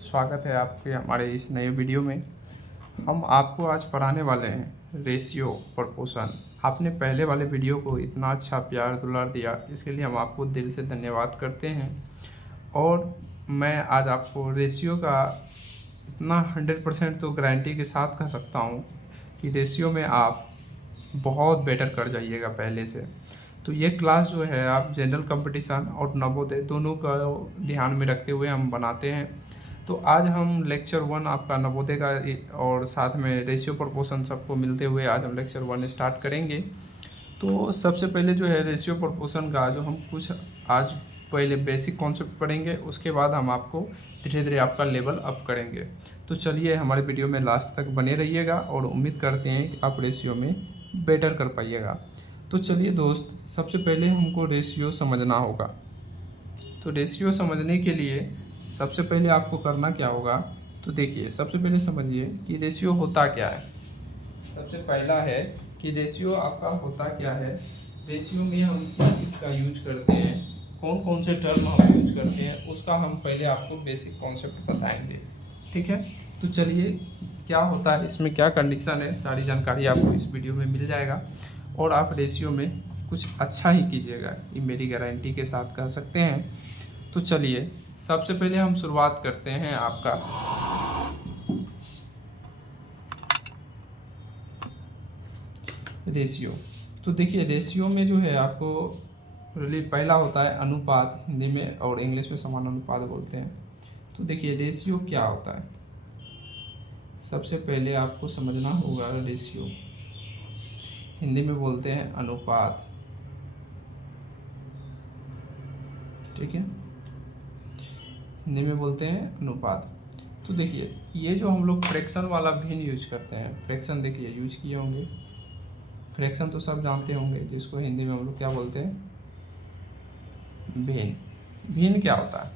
स्वागत है आपके हमारे इस नए वीडियो में। हम आपको आज पढ़ाने वाले हैं रेशियो प्रोपोर्शन। आपने पहले वाले वीडियो को इतना अच्छा प्यार दुलार दिया, इसके लिए हम आपको दिल से धन्यवाद करते हैं। और मैं आज आपको रेशियो का इतना 100% तो गारंटी के साथ कह सकता हूँ कि रेशियो में आप बहुत बेटर कर जाइएगा पहले से। तो ये क्लास जो है आप जनरल कंपटीशन और नवोदय दोनों का ध्यान में रखते हुए हम बनाते हैं। तो आज हम लेक्चर 1 आपका नवोदय का और साथ में रेशियो प्रोपोर्शन सबको मिलते हुए आज हम लेक्चर 1 स्टार्ट करेंगे। तो सबसे पहले जो है रेशियो प्रोपोर्शन का जो हम कुछ आज पहले बेसिक कॉन्सेप्ट पढ़ेंगे, उसके बाद हम आपको धीरे धीरे आपका लेवल अप करेंगे। तो चलिए हमारे वीडियो में लास्ट तक बने रहिएगा और उम्मीद करते हैं कि आप रेशियो में बेटर कर पाइएगा। तो चलिए दोस्त, सबसे पहले हमको रेशियो समझना होगा। तो रेशियो समझने के लिए सबसे पहले आपको करना क्या होगा, तो देखिए सबसे पहले समझिए कि रेशियो होता क्या है। सबसे पहला है कि रेशियो आपका होता क्या है। रेशियो में हम किसका यूज करते हैं, कौन कौन से टर्म हम यूज करते हैं, उसका हम पहले आपको बेसिक कॉन्सेप्ट बताएंगे। ठीक है, तो चलिए क्या होता है, इसमें क्या कंडीशन है, सारी जानकारी आपको इस वीडियो में मिल जाएगा और आप रेशियो में कुछ अच्छा ही कीजिएगा, ये मेरी गारंटी के साथ कह सकते हैं। तो चलिए सबसे पहले हम शुरुआत करते हैं आपका रेशियो। तो देखिए रेशियो में जो है आपको पहला होता है अनुपात, हिंदी में और इंग्लिश में समानुपात बोलते हैं। तो देखिए रेशियो क्या होता है, सबसे पहले आपको समझना होगा रेशियो हिंदी में बोलते हैं अनुपात। ठीक है, हिंदी में बोलते हैं अनुपात। तो देखिए ये जो हम लोग फ्रैक्शन वाला भिन्न यूज करते हैं, फ्रैक्शन देखिए यूज किए होंगे, फ्रैक्शन तो सब जानते होंगे, जिसको हिंदी में हम लोग क्या बोलते हैं, भिन्न। भिन्न क्या होता है,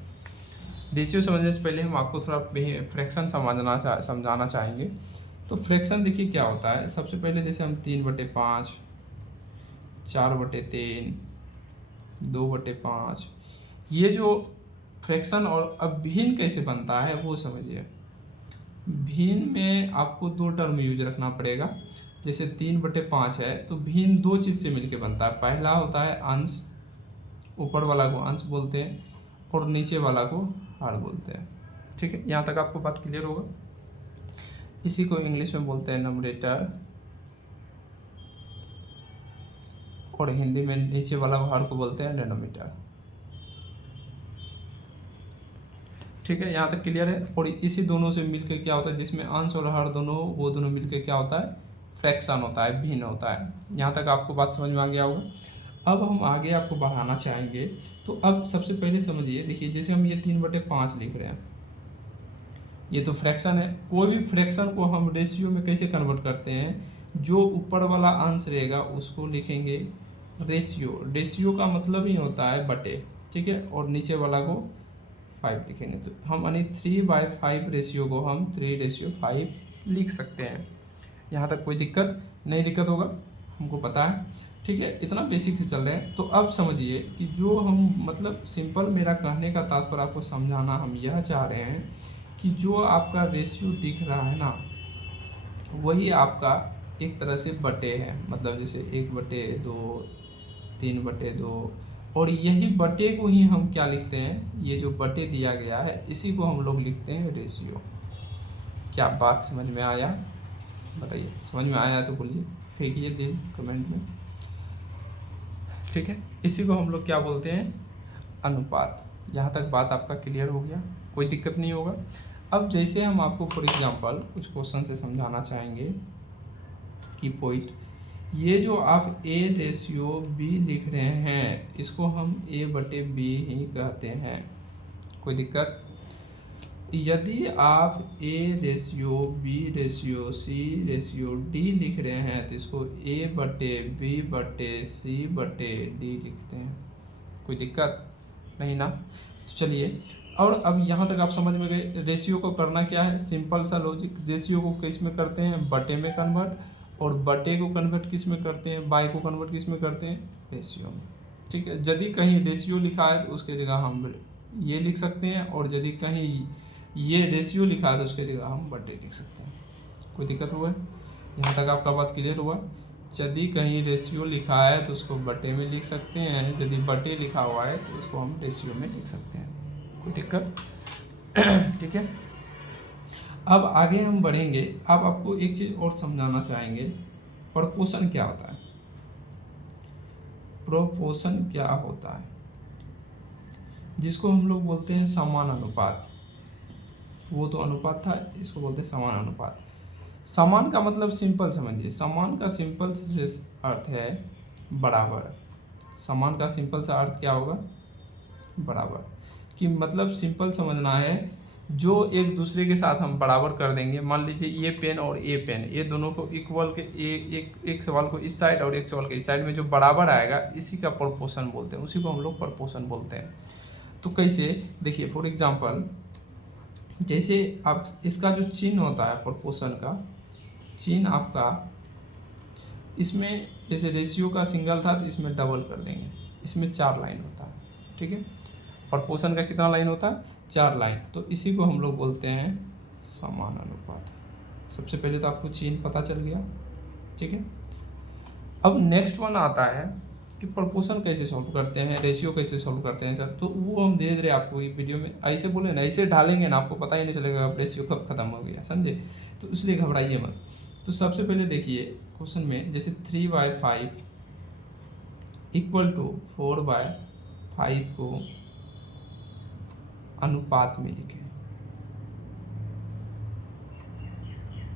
रेशियो समझने से पहले हम आपको थोड़ा फ्रैक्शन समझाना चाहेंगे। तो फ्रैक्शन देखिए क्या होता है, सबसे पहले जैसे हम 3/5, 4/3, 2/5, ये जो फ्रैक्शन। और अब भिन्न कैसे बनता है वो समझिए। भिन्न में आपको दो टर्म यूज रखना पड़ेगा। जैसे 3/5 है तो भिन्न दो चीज़ से मिलके बनता है। पहला होता है अंश, ऊपर वाला को अंश बोलते हैं और नीचे वाला को हर बोलते हैं। ठीक है, यहाँ तक आपको बात क्लियर होगा। इसी को इंग्लिश में बोलते हैं न्यूमरेटर और हिंदी में नीचे वाला हर को बोलते हैं डिनोमिनेटर। ठीक है, यहाँ तक क्लियर है। और इसी दोनों से मिलकर क्या होता है, जिसमें अंश और हर दोनों, वो दोनों मिलकर क्या होता है, फ्रैक्शन होता है, भिन्न होता है। यहाँ तक आपको बात समझ में आ गया होगा। अब हम आगे आपको बढ़ाना चाहेंगे। तो अब सबसे पहले समझिए, देखिए जैसे हम ये 3/5 लिख रहे हैं, ये तो फ्रैक्शन है। कोई भी फ्रैक्शन को हम रेशियो में कैसे कन्वर्ट करते हैं, जो ऊपर वाला अंश रहेगा उसको लिखेंगे रेशियो। रेशियो का मतलब ही होता है बटे। ठीक है, और नीचे वाला को 5 लिखेंगे। तो हम यानी 3/5 रेशियो को हम 3/5 लिख सकते हैं। यहाँ तक कोई दिक्कत नहीं, दिक्कत होगा, हमको पता है। ठीक है, इतना बेसिक से चल रहे हैं। तो अब समझिए कि जो हम मतलब सिंपल, मेरा कहने का तात्पर्य आपको समझाना हम यह चाह रहे हैं कि जो आपका रेशियो दिख रहा है ना, वही आपका एक तरह से बटे है। मतलब जैसे 1/2, 3/2, और यही बटे को ही हम क्या लिखते हैं, ये जो बटे दिया गया है इसी को हम लोग लिखते हैं रेशियो। क्या बात समझ में आया, बताइए। समझ में आया तो बोलिए, फेंकिए दिल कमेंट में। ठीक है, इसी को हम लोग क्या बोलते हैं, अनुपात। यहाँ तक बात आपका क्लियर हो गया, कोई दिक्कत नहीं होगा। अब जैसे हम आपको फॉर एग्जांपल कुछ क्वेश्चन से समझाना चाहेंगे कि पॉइंट, ये जो आप A/B लिख रहे हैं, इसको हम A/B ही कहते हैं, कोई दिक्कत। यदि आप A/B/C/D लिख रहे हैं तो इसको A/B/C/D लिखते हैं, कोई दिक्कत नहीं ना। तो चलिए, और अब यहाँ तक आप समझ में गए। रेशियो को करना क्या है, सिंपल सा लॉजिक। रेशियो को किस में करते हैं, बटे में कन्वर्ट, और बटे को कन्वर्ट किस में करते हैं, बाय को कन्वर्ट किस में करते हैं, रेशियो में। ठीक है, यदि कहीं रेशियो लिखा है तो उसके जगह हम ये लिख सकते हैं, और यदि कहीं ये रेशियो लिखा है तो उसके जगह हम बटे लिख सकते हैं। कोई दिक्कत हुआ है? यहाँ तक आपका बात क्लियर हुआ? यदि कहीं रेशियो लिखा है तो उसको बटे में लिख सकते हैं, यदि बटे लिखा हुआ है तो उसको हम रेशियो में लिख सकते हैं। कोई दिक्कत? ठीक है। अब आगे हम बढ़ेंगे। अब आपको एक चीज़ और समझाना चाहेंगे, प्रोपोर्शन क्या होता है। प्रोपोर्शन क्या होता है, जिसको हम लोग बोलते हैं समान अनुपात। वो तो अनुपात था, इसको बोलते हैं समान अनुपात। समान का मतलब सिंपल समझिए, समान का सिंपल से अर्थ है बराबर। समान का सिंपल सा अर्थ क्या होगा? बराबर। कि मतलब सिंपल समझना है, जो एक दूसरे के साथ हम बराबर कर देंगे। मान लीजिए ये पेन और ये पेन, ये दोनों को इक्वल के एक सवाल को इस साइड और एक सवाल के इस साइड में जो बराबर आएगा, इसी का प्रोपोर्शन बोलते हैं, उसी को हम लोग प्रोपोर्शन बोलते हैं। तो कैसे? देखिए फॉर एग्जांपल, जैसे आप इसका जो चिन्ह होता है प्रोपोर्शन का चिन्ह आपका, इसमें जैसे रेशियो का सिंगल था तो इसमें डबल कर देंगे, इसमें 4 लाइन होता है। ठीक है, प्रोपोर्शन का कितना लाइन होता है? 4 लाइन। तो इसी को हम लोग बोलते हैं समान अनुपात। सबसे पहले तो आपको चिन्ह पता चल गया। ठीक है, अब नेक्स्ट वन आता है कि प्रोपोर्शन कैसे सॉल्व करते हैं, रेशियो कैसे सॉल्व करते हैं सर। तो वो हम धीरे धीरे आपको ये वीडियो में ऐसे बोले ना, ऐसे ढालेंगे ना, आपको पता ही नहीं चलेगा अब रेशियो कब खत्म हो गया, समझे? तो इसलिए घबराइए मत। तो सबसे पहले देखिए क्वेश्चन में, जैसे 3/5 = 4/5 को अनुपात में लिखें।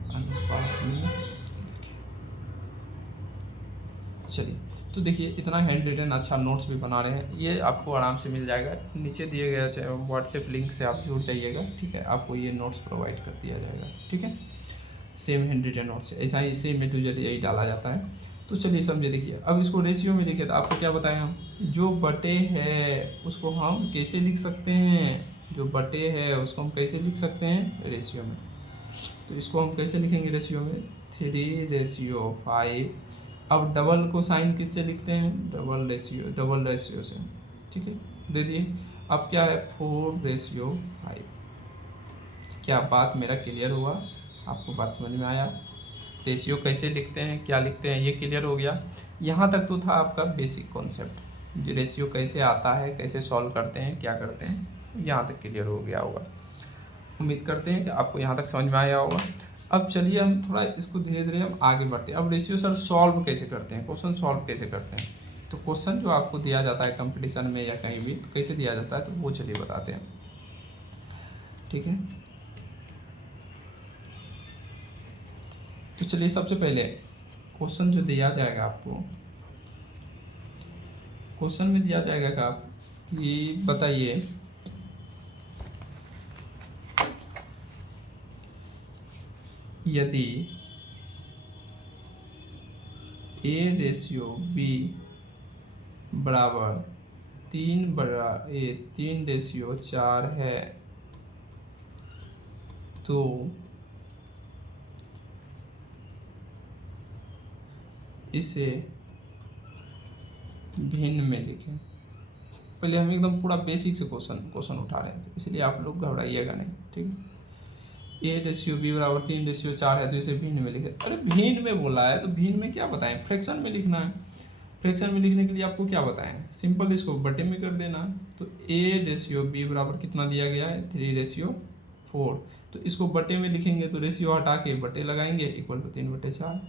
अनुपात में लिखें। चलिए, तो देखिए इतना हैंड रिटन अच्छा नोट्स भी बना रहे हैं, ये आपको आराम से मिल जाएगा। नीचे दिए गए व्हाट्सएप लिंक से आप जुड़ जाइएगा। ठीक है, आपको ये नोट्स प्रोवाइड कर दिया जाएगा। ठीक है, सेम हैंड रिटन नोट्स, ऐसा ही सेम मेटीरियल यही डाला जाता है। तो चलिए समझे। देखिए अब इसको रेशियो में लिखे तो आपको क्या बताएं हम, जो बटे है उसको हम कैसे लिख सकते हैं, जो बटे है उसको हम कैसे लिख सकते हैं? रेशियो में। तो इसको हम कैसे लिखेंगे रेशियो में? 3/5। अब डबल को साइन किससे लिखते हैं? डबल रेशियो से। ठीक है, दे दिए। अब क्या है? 4/5। क्या बात मेरा क्लियर हुआ? आपको बात समझ में आया? रेशियो कैसे लिखते हैं, क्या लिखते हैं, ये क्लियर हो गया। यहाँ तक तो था आपका बेसिक कॉन्सेप्ट, जो रेशियो कैसे आता है, कैसे सॉल्व करते हैं, क्या करते हैं, यहाँ तक क्लियर हो गया होगा। उम्मीद करते हैं कि आपको यहाँ तक समझ में आया होगा। अब चलिए हम थोड़ा इसको धीरे धीरे हम आगे बढ़ते हैं। अब रेशियो सर सॉल्व कैसे करते हैं, क्वेश्चन सॉल्व कैसे करते हैं? तो क्वेश्चन जो आपको दिया जाता है कंपटीशन में या कहीं भी, तो कैसे दिया जाता है, तो वो चलिए बताते हैं। ठीक है, तो चलिए सबसे पहले क्वेश्चन जो दिया जाएगा आपको, क्वेश्चन में दिया जाएगा कि बताइए यदि A/B बराबर 3/4 है तो इसे भिन्न में लिखें। पहले हम एकदम पूरा बेसिक से क्वेश्चन उठा रहे हैं, तो इसलिए आप लोग घबराइएगा नहीं। ठीक है, A/B बराबर 3/4 है तो इसे भिन्न में लिखें। अरे भिन्न में बोला है तो भिन्न में क्या बताएं, फ्रैक्शन में लिखना है। फ्रैक्शन में लिखने के लिए आपको क्या बताएं, सिंपल इसको बटे में कर देना। तो A/B बराबर कितना दिया गया है? 3/4। तो इसको बटे में लिखेंगे तो रेशियो हटा के बटे लगाएंगे, इक्वल टू 3/4।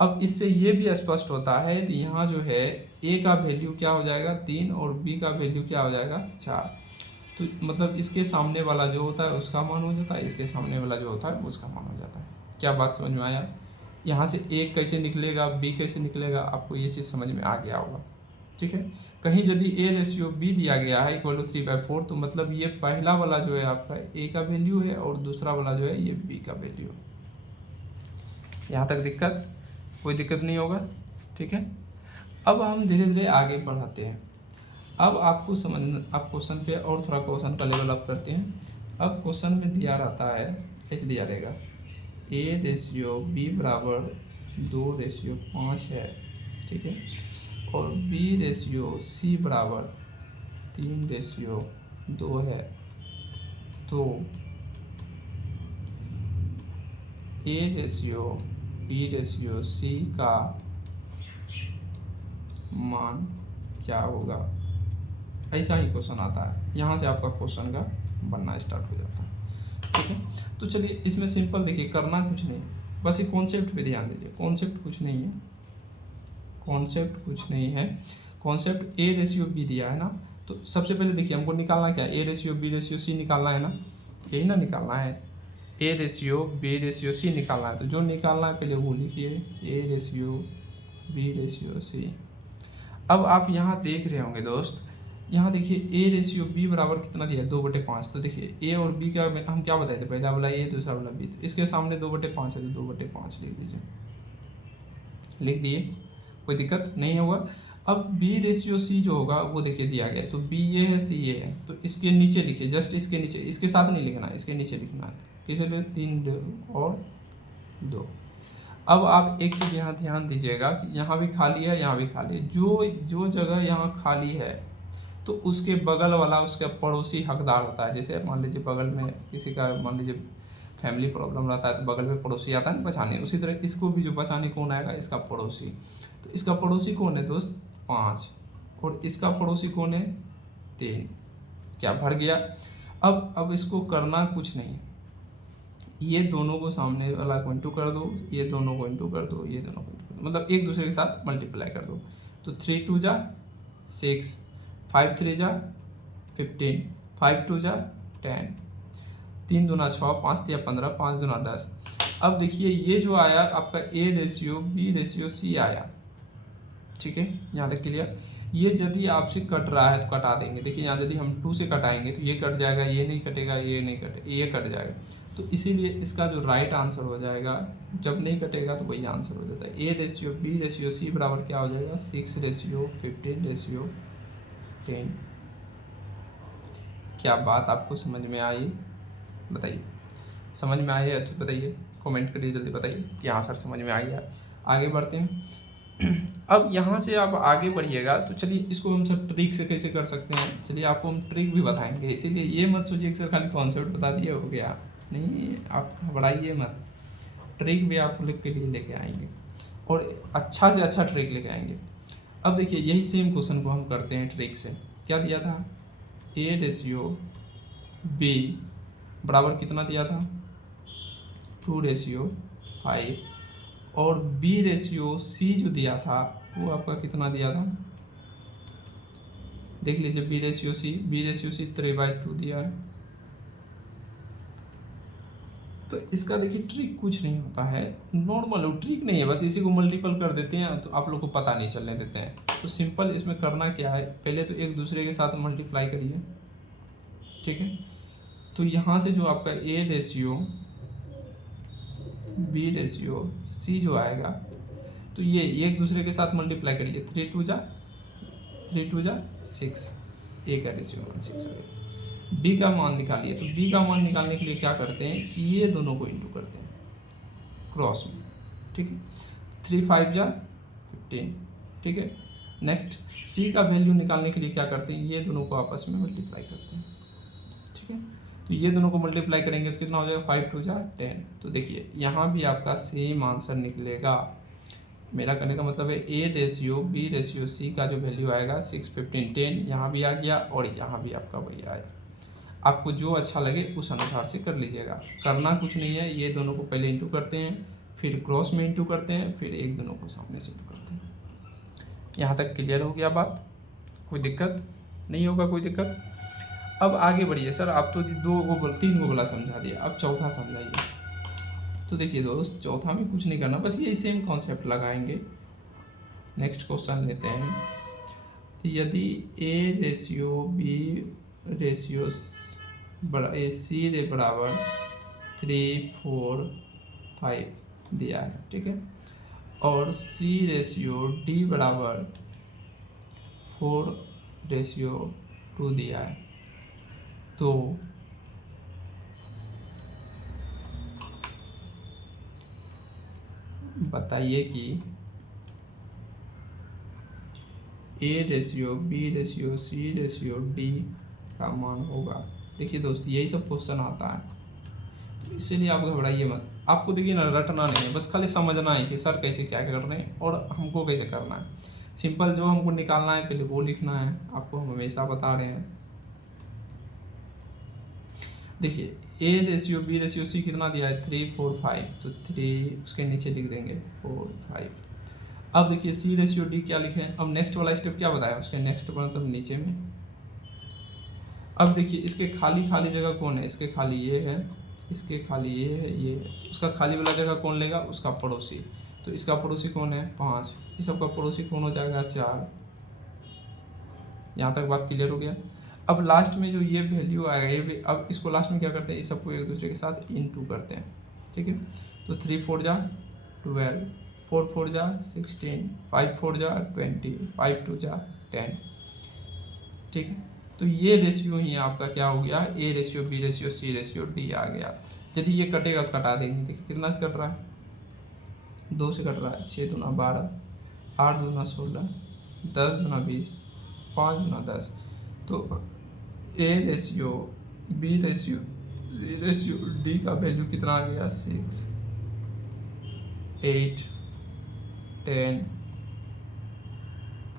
अब इससे ये भी स्पष्ट होता है कि यहाँ जो है A का वैल्यू क्या हो जाएगा? 3 और B का वैल्यू क्या हो जाएगा? 4। तो मतलब इसके सामने वाला जो होता है उसका मान हो जाता है, इसके सामने वाला जो होता है उसका मान हो जाता है। क्या बात समझ में आया? यहाँ से A कैसे निकलेगा, B कैसे निकलेगा, आपको ये चीज़ समझ में आ गया होगा। ठीक है, कहीं यदि A/B दिया गया है = 3/4, तो मतलब ये पहला वाला जो है आपका A का वैल्यू है और दूसरा वाला जो है ये B का वैल्यू है। यहाँ तक दिक्कत? कोई दिक्कत नहीं होगा। ठीक है, अब हम धीरे धीरे आगे बढ़ाते हैं। अब आपको आप क्वेश्चन पे और थोड़ा क्वेश्चन का लेवल अप करते हैं। अब क्वेश्चन में दिया रहता है, ऐसे दिया रहेगा A/B बराबर 2/5 है। ठीक है, और B/C बराबर 3/2 है। तो A ratio B ratio C का मान क्या होगा। ऐसा ही क्वेश्चन आता है, यहाँ से आपका क्वेश्चन का बनना स्टार्ट हो जाता है। ठीक है, तो चलिए इसमें सिंपल देखिए, करना कुछ नहीं, बस ये कॉन्सेप्ट पे ध्यान दीजिए। कॉन्सेप्ट कुछ नहीं है, कॉन्सेप्ट कुछ नहीं है। कॉन्सेप्ट ए रेशियो बी दिया है ना, तो सबसे पहले देखिए हमको निकालना क्या है, A ratio B ratio C निकालना है ना, यही ना निकालना है, A ratio B ratio C निकालना है। तो जो निकालना है पहले वो लिखिए, A ratio B ratio C. अब आप यहाँ देख रहे होंगे दोस्त, यहाँ देखिए ए रेशियो बी बराबर कितना दिया है, 2/5। तो देखिए ए और बी का हम क्या बताए थे, पहला वाला ए दूसरा वाला बी, तो इसके सामने 2/5 है तो 2/5 लिख दीजिए, लिख दिए, कोई दिक्कत नहीं होगा। अब बी रेशियो सी जो होगा वो देखिए दिया गया, तो बी ये है सी ये है, तो इसके नीचे लिखिए, जस्ट इसके नीचे, इसके साथ नहीं लिखना, इसके नीचे लिखना है। किसे लिए 3 और 2। अब आप एक चीज़ यहाँ ध्यान दीजिएगा कि यहाँ भी खाली है, यहाँ भी खाली है, जो जगह यहाँ खाली है तो उसके बगल वाला उसका पड़ोसी हकदार होता है। जैसे मान लीजिए बगल में किसी का मान लीजिए फैमिली प्रॉब्लम रहता है तो बगल में पड़ोसी आता है ना बचाने, उसी तरह इसको भी जो बचाने कौन आएगा, इसका पड़ोसी। तो इसका पड़ोसी कौन है दोस्त, 5, और इसका पड़ोसी कौन है, 3। क्या भर गया। अब इसको करना कुछ नहीं, ये दोनों को सामने वाला को इंटू कर दो, ये दोनों को इंटू कर दो, ये दोनों को इंटू कर दो, मतलब एक दूसरे के साथ मल्टीप्लाई कर दो। तो 3 2 जा 6, 5 3 जा 15, 5 2 जा 10, 3 दूना 6, 5 3 15, 5 दूना 10। अब देखिए ये जो आया आपका A ratio B ratio C आया, ठीक है, यहाँ तक क्लियर। ये यदि आपसे कट रहा है तो कटा देंगे, देखिए यहाँ यदि हम 2 से कटाएंगे तो ये कट जाएगा, ये नहीं कटेगा, ये नहीं कटे, ये कट जाएगा। तो इसीलिए इसका जो राइट आंसर हो जाएगा, जब नहीं कटेगा तो वही आंसर हो जाता है। A ratio B ratio C बराबर क्या हो जाएगा, 6 रेशियो 15 रेशियो 10। क्या बात आपको समझ में आई, बताइए, समझ में आई है तो बताइए, कमेंट करिए जल्दी, बताइए कि हाँ सर समझ में आई है। आगे बढ़ते हैं। अब यहाँ से आप आगे बढ़िएगा तो चलिए इसको हम सब ट्रिक से कैसे कर सकते हैं, चलिए आपको हम ट्रिक भी बताएंगे। इसीलिए ये मत सोचिए कि सर खाली कॉन्सेप्ट बता दिए हो गया, नहीं, आप घबराइए मत, ट्रिक भी आप लोग के लिए लेके आएंगे और अच्छा से अच्छा ट्रिक लेके आएंगे। अब देखिए यही सेम क्वेश्चन को हम करते हैं ट्रिक से। क्या दिया था, ए रेशियो बी बराबर कितना दिया था, 2 रेशियो 5, और बी रेशियो सी जो दिया था वो आपका कितना दिया था, देख लीजिए, बी रेशियो सी 3/2 दिया है। तो इसका देखिए ट्रिक कुछ नहीं होता है, नॉर्मल ट्रिक नहीं है, बस इसी को मल्टीपल कर देते हैं तो आप लोग को पता नहीं चलने देते हैं। तो सिंपल इसमें करना क्या है, पहले तो एक दूसरे के साथ मल्टीप्लाई करिए, ठीक है। तो यहाँ से जो आपका A ratio B ratio C जो आएगा, तो ये एक दूसरे के साथ मल्टीप्लाई करिए, 3 2 जा 6, ए का रेशियो 6 आएगा। बी का मान निकालिए, तो बी का मान निकालने के लिए क्या करते हैं, ये दोनों को इंटू करते हैं क्रॉस में, ठीक है। 3 5 जा 15, ठीक है। नेक्स्ट सी का वैल्यू निकालने के लिए क्या करते हैं, ये दोनों को आपस में मल्टीप्लाई करते हैं, ठीक है। तो ये दोनों को मल्टीप्लाई करेंगे तो कितना हो जाएगा, 5 2 जा 10। तो देखिए यहाँ भी आपका सेम आंसर निकलेगा। मेरा कहने का मतलब है A ratio B ratio C का जो वैल्यू आएगा 6 15 10 यहाँ भी आ गया और यहाँ भी आपका वही आया। आपको जो अच्छा लगे उस अनुसार से कर लीजिएगा, करना कुछ नहीं है। ये दोनों को पहले इंटू करते हैं, फिर क्रॉस में इंटू करते हैं, फिर एक दोनों को सामने से इंटू करते हैं। यहाँ तक क्लियर हो गया बात, कोई दिक्कत नहीं होगा, कोई दिक्कत। अब आगे बढ़िए सर, आप तो 3 को बोला समझा दिया, अब चौथा समझाइए। तो देखिए दोस्त, चौथा में कुछ नहीं करना, बस यही सेम कॉन्सेप्ट लगाएंगे। नेक्स्ट क्वेश्चन लेते हैं, यदि A ratio B ratio C रे बराबर 3 4 5 दिया है, ठीक है, और सी रेशियो डी बराबर 4 रेशियो 2 दिया है, तो बताइए कि A ratio B ratio C ratio D का मान होगा। देखिए दोस्त, यही सब क्वेश्चन आता है, तो इसीलिए आप घबराइए मत। आपको देखिए ना, रटना नहीं है, बस खाली समझना है कि सर कैसे क्या कर रहे हैं और हमको कैसे करना है। सिंपल जो हमको निकालना है पहले वो लिखना है, आपको हम हमेशा बता रहे हैं। देखिए A ratio B ratio C कितना दिया है, 3 4 5, तो 3 उसके नीचे लिख देंगे 4 5। अब देखिए सी रेशियो डी क्या लिखे हैं, अब नेक्स्ट वाला स्टेप क्या बताया, उसके नेक्स्ट मतलब नीचे में। अब देखिए इसके खाली खाली जगह कौन है, इसके खाली ये है, इसके खाली ये है, ये है, उसका खाली वाला जगह कौन लेगा, उसका पड़ोसी। तो इसका पड़ोसी कौन है, 5, इस सबका पड़ोसी कौन हो जाएगा, 4। यहाँ तक बात क्लियर हो गया। अब लास्ट में जो ये वैल्यू आएगा, ये भी, अब इसको लास्ट में क्या करते हैं, इस सबको एक दूसरे के साथ इनटू करते हैं, ठीक है। तो 3 4 जा 12, 4 4 जा 16, 5 4 जा 20, 5 2 जा 10, ठीक है। तो ये रेशियो ही आपका क्या हो गया, a ratio B ratio C ratio d आ गया। यदि ये कटेगा तो कटा देंगे, देखिए कितना से कट रहा है, 2 से कट रहा है, 6 दूना 12, 8 दूना 16, 10 दूना 20, 5 दूना 10। तो A ratio B ratio C ratio D का वैल्यू कितना आ गया, 6 8 10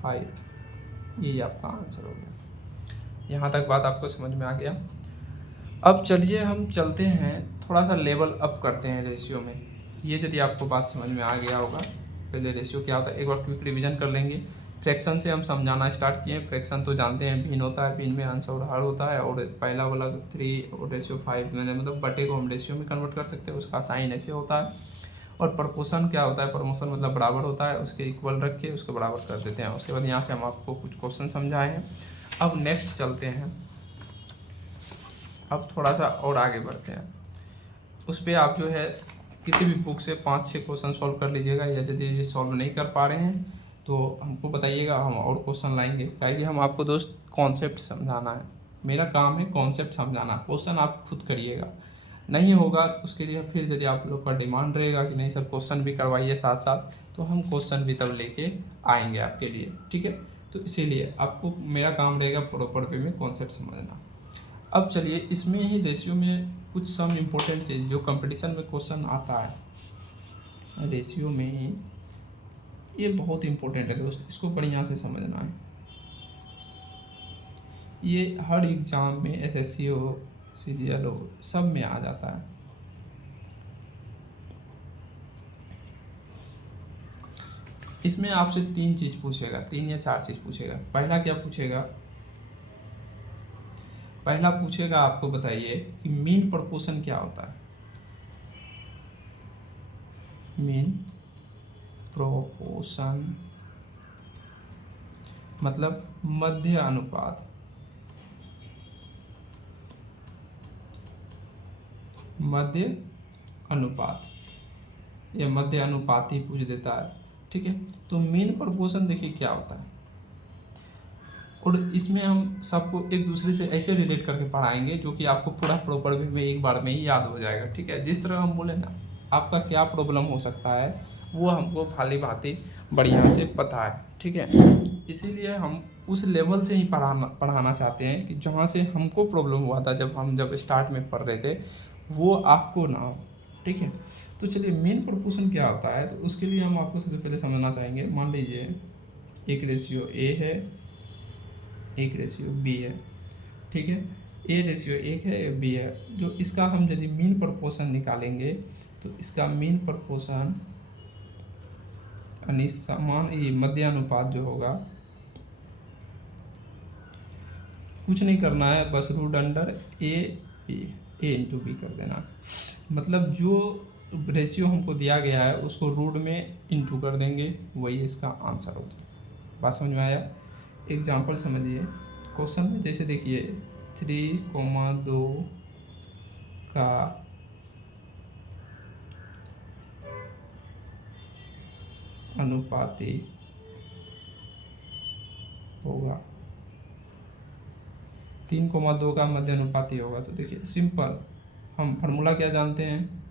5। ये आपका आंसर हो गया। यहाँ तक बात आपको समझ में आ गया। अब चलिए हम चलते हैं, थोड़ा सा लेवल अप करते हैं रेशियो में। ये यदि आपको बात समझ में आ गया होगा, पहले रेशियो क्या होता है एक बार क्विक रिवीजन कर लेंगे। फ्रैक्शन से हम समझाना स्टार्ट किए। फ्रैक्शन तो जानते हैं, भिन्न होता है, भिन्न में अंश और हर होता है, और पहला वाला 3 और रेशियो 5 मैंने मतलब बटे को हम रेशियो में कन्वर्ट कर सकते हैं, उसका साइन ऐसे होता है। और प्रपोर्शन क्या होता है, प्रमोशन मतलब बराबर होता है, उसके इक्वल रख के उसको बराबर कर देते हैं। उसके बाद यहाँ से हम आपको कुछ क्वेश्चन समझाए हैं। अब नेक्स्ट चलते हैं, अब थोड़ा सा और आगे बढ़ते हैं। उस पर आप जो है किसी भी बुक से 5-6 क्वेश्चन सॉल्व कर लीजिएगा, या यदि ये सॉल्व नहीं कर पा रहे हैं तो हमको बताइएगा, हम और क्वेश्चन लाएंगे। ताकि हम आपको दोस्त कॉन्सेप्ट समझाना है, मेरा काम है कॉन्सेप्ट समझाना, क्वेश्चन आप खुद करिएगा। नहीं होगा तो उसके लिए फिर यदि आप लोग का डिमांड रहेगा कि नहीं सर क्वेश्चन भी करवाइए साथ साथ, तो हम क्वेश्चन भी तब लेके आएंगे आपके लिए, ठीक है। तो इसीलिए आपको मेरा काम रहेगा प्रॉपर वे में कॉन्सेप्ट समझना। अब चलिए इसमें ही रेशियो में कुछ सम इम्पोर्टेंट चीज़ जो कंपटीशन में क्वेश्चन आता है रेशियो में ही, ये बहुत इम्पोर्टेंट है दोस्त, इसको बढ़िया से समझना है। ये हर एग्ज़ाम में एसएससी हो सीजीएल हो सब में आ जाता है। इसमें आपसे 3 चीज़ पूछेगा, 3 या 4 चीज़ पूछेगा। पहला क्या पूछेगा, पहला पूछेगा आपको बताइए कि मीन प्रोपोर्शन क्या होता है। मीन प्रोपोर्शन मतलब मध्य अनुपात, मध्य अनुपात या मध्य अनुपाती पूछ देता है, ठीक है। तो मीन प्रोपोर्शन देखिए क्या होता है, और इसमें हम सबको एक दूसरे से ऐसे रिलेट करके पढ़ाएंगे जो कि आपको पूरा प्रॉपर वे में एक बार में ही याद हो जाएगा, ठीक है। जिस तरह हम बोले ना आपका क्या प्रॉब्लम हो सकता है वो हमको भाली भांति बढ़िया से पता है, ठीक है। इसीलिए हम उस लेवल से ही पढ़ाना चाहते हैं कि जहाँ से हमको प्रॉब्लम हुआ था जब स्टार्ट में पढ़ रहे थे, वो आपको ना हो, ठीक है। तो चलिए मेन प्रोपोर्शन क्या होता है, तो उसके लिए हम आपको सबसे पहले समझना चाहेंगे। मान लीजिए एक रेशियो ए है, एक रेशियो बी है, ठीक है। ए रेशियो 1 है, बी है। जो इसका हम यदि मीन प्रोपोर्शन निकालेंगे तो इसका मीन प्रोपोर्शन यानी समान ये मध्यानुपात जो होगा, कुछ नहीं करना है, बस रूट अंडर ए इंटू बी कर देना। मतलब जो रेशियो हमको दिया गया है उसको रूट में इंटू कर देंगे, वही इसका आंसर होता है। बात समझ में आया। एग्जाम्पल समझिए क्वेश्चन में, जैसे देखिए 3,2 का अनुपाती होगा, 3,2 का मध्य अनुपाती होगा। तो देखिए सिंपल, हम फार्मूला क्या जानते हैं,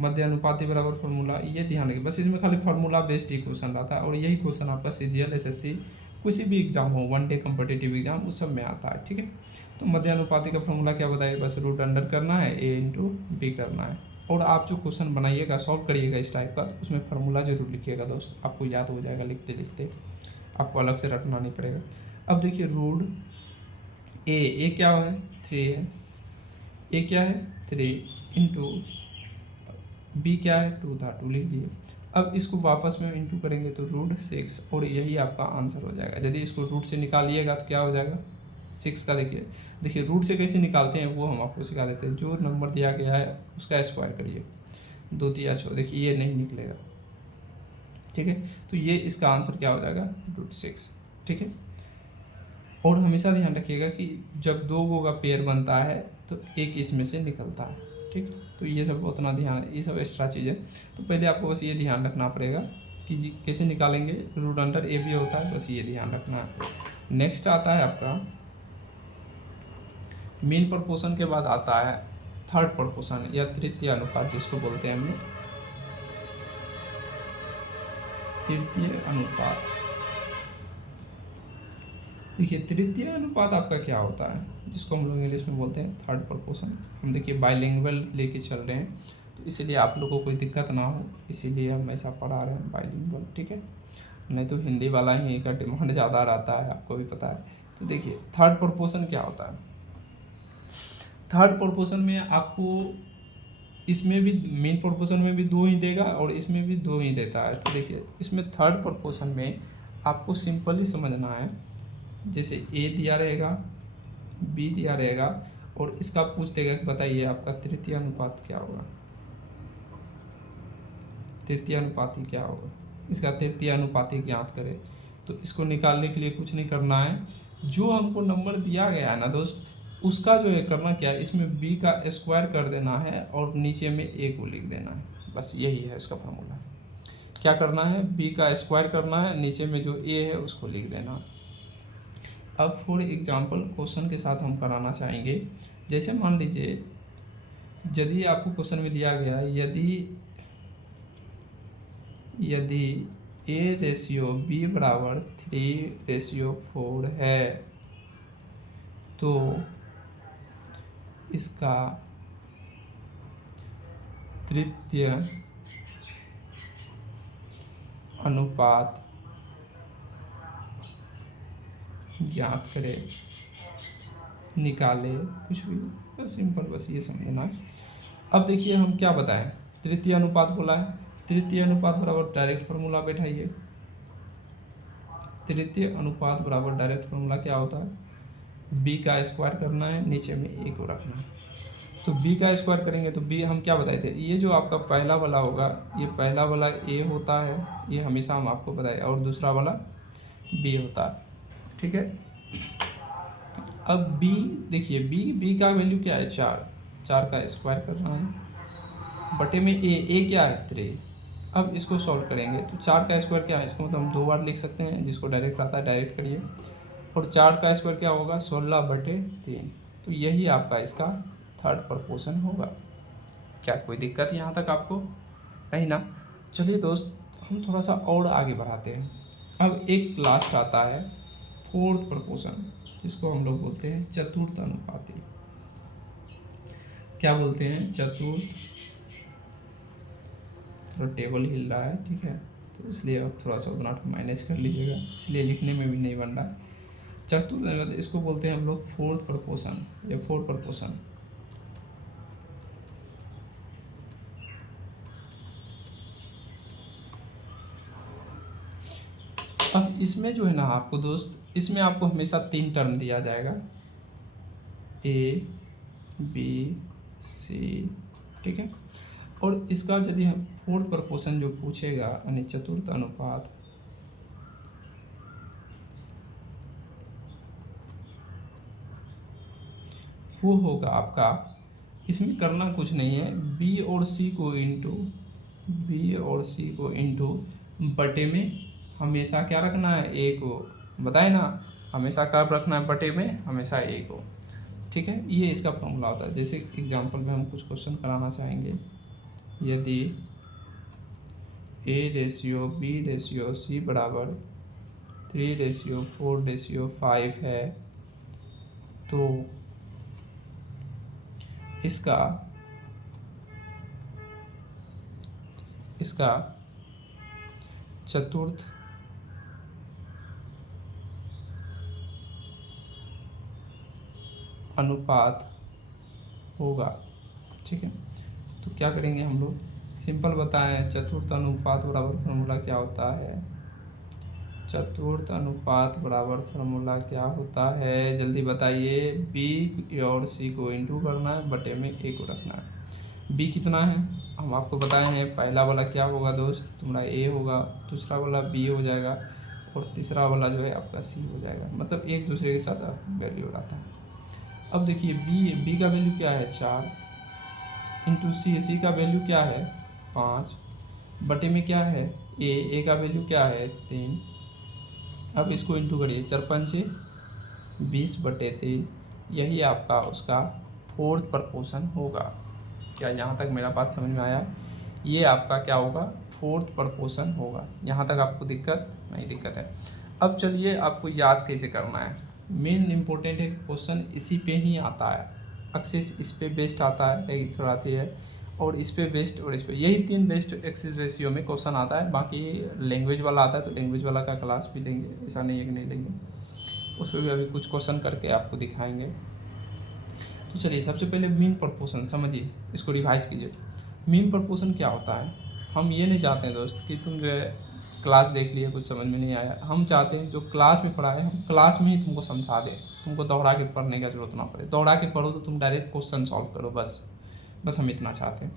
मध्य अनुपाती बराबर फार्मूला, ये ध्यान रखिए। बस इसमें खाली फार्मूला बेस्ड ही क्वेश्चन रहता है, और यही क्वेश्चन आपका सीजीएल एसएससी किसी भी एग्जाम हो, 1 डे कम्पिटिटिव एग्जाम, उस सब में आता है। ठीक है, तो मध्यानुपाती का फॉर्मूला क्या बताइए, बस रूट अंडर करना है, ए इंटू बी करना है। और आप जो क्वेश्चन बनाइएगा, सॉल्व करिएगा इस टाइप का, उसमें फार्मूला जरूर लिखिएगा दोस्त, आपको याद हो जाएगा लिखते लिखते, आपको अलग से रटना नहीं पड़ेगा। अब देखिए रूट ए क्या है, 3 है, ए क्या है 3 इंटू बी क्या है 2 था, 2 लिख दिए। अब इसको वापस में इंटू करेंगे तो रूट 6, और यही आपका आंसर हो जाएगा। यदि इसको रूट से निकालिएगा तो क्या हो जाएगा 6 का, देखिए रूट से कैसे निकालते हैं वो हम आपको सिखा देते हैं। जो नंबर दिया गया है उसका स्क्वायर करिए, 2 तिया 6, देखिए ये नहीं निकलेगा। ठीक है, तो ये इसका आंसर क्या हो जाएगा √6। ठीक है, और हमेशा ध्यान रखिएगा कि जब 2 गो का पेयर बनता है तो एक इसमें से निकलता है। ठीक है, तो ये सब उतना ध्यान, ये सब एक्स्ट्रा चीज़ है, तो पहले आपको बस ये ध्यान रखना पड़ेगा कि कैसे निकालेंगे, रूट अंडर ए भी होता है, बस ये ध्यान रखना है। नेक्स्ट आता है आपका मीन प्रोपोर्शन के बाद आता है थर्ड प्रोपोर्शन या तृतीय अनुपात, जिसको बोलते हैं हम लोग तृतीय अनुपात। देखिए तृतीय अनुपात आपका क्या होता है, जिसको हम लोग इंग्लिश में बोलते हैं थर्ड प्रोपोर्शन। हम देखिए बाइलिंगुअल लेके चल रहे हैं, तो इसीलिए आप लोगों को कोई दिक्कत ना हो, इसीलिए हम ऐसा पढ़ा रहे हैं बाइलिंगुअल। ठीक है, नहीं तो हिंदी वाला ही का डिमांड ज़्यादा रहता है, आपको भी पता है। तो देखिए थर्ड प्रोपोर्शन क्या होता है, थर्ड प्रोपोर्शन में आपको इसमें भी मेन प्रोपोर्शन में भी 2 ही देगा और इसमें भी 2 ही देता है। तो देखिए इसमें थर्ड प्रोपोर्शन में आपको सिंपली समझना है, जैसे ए दिया रहेगा, बी दिया रहेगा, और इसका पूछ देगा कि बताइए आपका तृतीय अनुपात क्या होगा, तृतीय अनुपाती क्या होगा, इसका तृतीय अनुपाती ज्ञात करें। तो इसको निकालने के लिए कुछ नहीं करना है, जो हमको नंबर दिया गया है ना दोस्त, उसका जो है करना क्या है, इसमें बी का स्क्वायर कर देना है और नीचे में ए को लिख देना है, बस यही है इसका फॉर्मूला। क्या करना है, बी का स्क्वायर करना है, नीचे में जो ए है उसको लिख देना। अब फॉर एग्जांपल क्वेश्चन के साथ हम कराना चाहेंगे, जैसे मान लीजिए यदि आपको क्वेश्चन में दिया गया है, यदि ए रेशियो बी बराबर 3:4 है, तो इसका तृतीय अनुपात ज्ञात करे, निकाले, कुछ भी, बस सिंपल, बस ये समझना है। अब देखिए हम क्या बताएं, तृतीय अनुपात बोला है, तृतीय अनुपात बराबर डायरेक्ट फार्मूला बैठाइए। तृतीय अनुपात बराबर डायरेक्ट फार्मूला क्या होता है, बी का स्क्वायर करना है, नीचे में ए को रखना है। तो बी का स्क्वायर करेंगे तो बी हम क्या बताए थे, ये जो आपका पहला वाला होगा, ये पहला वाला ए होता है, ये हमेशा हम आपको बताए, और दूसरा वाला बी होता है। ठीक है, अब बी देखिए, बी का वैल्यू क्या है 4 का स्क्वायर करना है, बटे में ए क्या है 3। अब इसको सॉल्व करेंगे तो 4 का स्क्वायर क्या है, इसको मतलब हम 2 बार लिख सकते हैं, जिसको डायरेक्ट आता है डायरेक्ट करिए। और 4 का स्क्वायर क्या होगा 16/3, तो यही आपका इसका थर्ड प्रोपोर्शन होगा। क्या कोई दिक्कत यहाँ तक आपको नहीं ना। चलिए दोस्त हम थोड़ा सा और आगे बढ़ाते हैं। अब एक लास्ट आता है फोर्थ प्रोपोर्शन, जिसको हम लोग बोलते हैं चतुर्थ अनुपाती। क्या बोलते हैं, चतुर्थ, थोड़ा टेबल हिल रहा है, ठीक है, तो इसलिए आप थोड़ा सा उतना माइनस कर लीजिएगा, इसलिए लिखने में भी नहीं बन रहा है। चतुर्थ, इसको बोलते हैं हम लोग फोर्थ प्रोपोर्शन या फोर्थ प्रोपोर्शन। अब इसमें जो है ना आपको दोस्त, इसमें आपको हमेशा 3 टर्म दिया जाएगा, ए बी सी, ठीक है। और इसका यदि हम फोर्थ प्रोपोर्शन जो पूछेगा, यानी चतुर्थ अनुपात, वो होगा आपका, इसमें करना कुछ नहीं है, बी और सी को इंटू बटे में हमेशा क्या रखना है, ए को, बताए ना, हमेशा कब रखना है, बटे में हमेशा ए को। ठीक है, ये इसका फॉर्मूला होता है। जैसे एग्जांपल में हम कुछ क्वेश्चन कराना चाहेंगे, यदि A ratio B ratio C बराबर 3:4:5 है, तो इसका चतुर्थ अनुपात होगा। ठीक है, तो क्या करेंगे हम लोग, सिंपल बताएं, चतुर्थ अनुपात बराबर फॉर्मूला क्या होता है? चतुर्थ अनुपात बराबर फॉर्मूला क्या होता है, जल्दी बताइए। बी और सी को इंटू करना है, बटे में ए को रखना है। बी कितना है हम आपको बताए हैं, पहला वाला क्या होगा दोस्त, तुम्हारा ए होगा, दूसरा वाला बी हो जाएगा, और तीसरा वाला जो है आपका सी हो जाएगा। मतलब एक दूसरे के साथ वैल्यू रहता है। अब देखिए बी का वैल्यू क्या है 4 इंटू सी का वैल्यू क्या है 5, बटे में क्या है ए का वैल्यू क्या है 3। अब इसको इंटू करिए, 4×5 = 20/3, यही आपका उसका फोर्थ प्रपोर्शन होगा। क्या यहाँ तक मेरा बात समझ में आया? ये आपका क्या होगा, फोर्थ प्रपोर्शन होगा। यहाँ तक आपको दिक्कत नहीं? दिक्कत है। अब चलिए आपको याद कैसे करना है। मेन इम्पोर्टेंट एक क्वेश्चन इसी पे ही आता है, एक्सिस इस पे बेस्ड आता है, एक थोड़ा थी है, और इस पे बेस्ड और इस पे, यही 3 बेस्ड एक्सिस रेशियो में क्वेश्चन आता है। बाकी लैंग्वेज वाला आता है तो लैंग्वेज वाला का क्लास भी लेंगे, ऐसा नहीं है कि नहीं लेंगे, उस पर भी अभी कुछ क्वेश्चन करके आपको दिखाएंगे। तो चलिए सबसे पहले मीन प्रपोर्शन समझिए, इसको रिवाइज कीजिए। मीन प्रपोर्शन क्या होता है? हम ये नहीं चाहते हैं दोस्त कि तुम जो है क्लास देख लिए कुछ समझ में नहीं आया, हम चाहते हैं जो क्लास में पढ़ा है हम क्लास में ही तुमको समझा दें, तुमको दोहरा के पढ़ने का जरूरत ना पड़े। दोहरा के पढ़ो तो तुम डायरेक्ट क्वेश्चन सॉल्व करो, बस हम इतना चाहते हैं।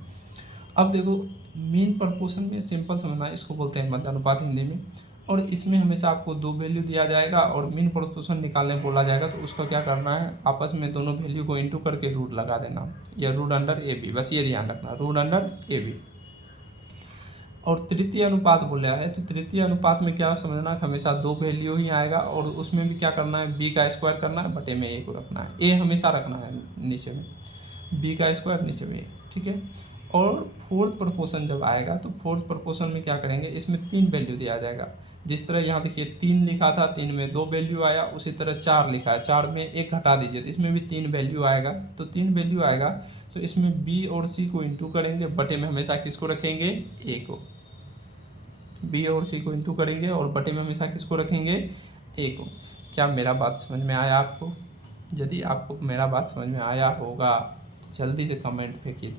अब देखो मीन प्रपोर्शन में सिंपल समझना, इसको बोलते हैं मध्य अनुपात हिंदी में, और इसमें हमेशा आपको 2 वैल्यू दिया जाएगा और मीन प्रपोर्शन निकालने बोला जाएगा, तो उसका क्या करना है, आपस में दोनों वैल्यू को इंटू करके रूट लगा देना, या रूट अंडर ए बी, बस ये ध्यान रखना, रूट अंडर ए बी। और तृतीय अनुपात बोला है, तो तृतीय अनुपात में क्या समझना है, हमेशा 2 वैल्यू ही आएगा, और उसमें भी क्या करना है, बी का स्क्वायर करना है, बटे में ए को रखना है, ए हमेशा रखना है नीचे में, बी का स्क्वायर नीचे में ए। ठीक है, और फोर्थ प्रपोर्शन जब आएगा तो फोर्थ प्रपोर्शन में क्या करेंगे, इसमें 3 वैल्यू दिया जाएगा। जिस तरह यहाँ देखिए 3 लिखा था, 3 में 2 वैल्यू आया, उसी तरह 4 लिखा है, 4 में 1 हटा दीजिए तो इसमें भी 3 वैल्यू आएगा। तो 3 वैल्यू आएगा तो इसमें बी और सी को इंटू करेंगे, बटे में हमेशा किसको रखेंगे, ए को। बी और सी को इंटू करेंगे और बटे में हमेशा किसको रखेंगे, ए को। क्या मेरा बात समझ में आया आपको? यदि आपको मेरा बात समझ में आया होगा तो जल्दी से कमेंट फेंकिए,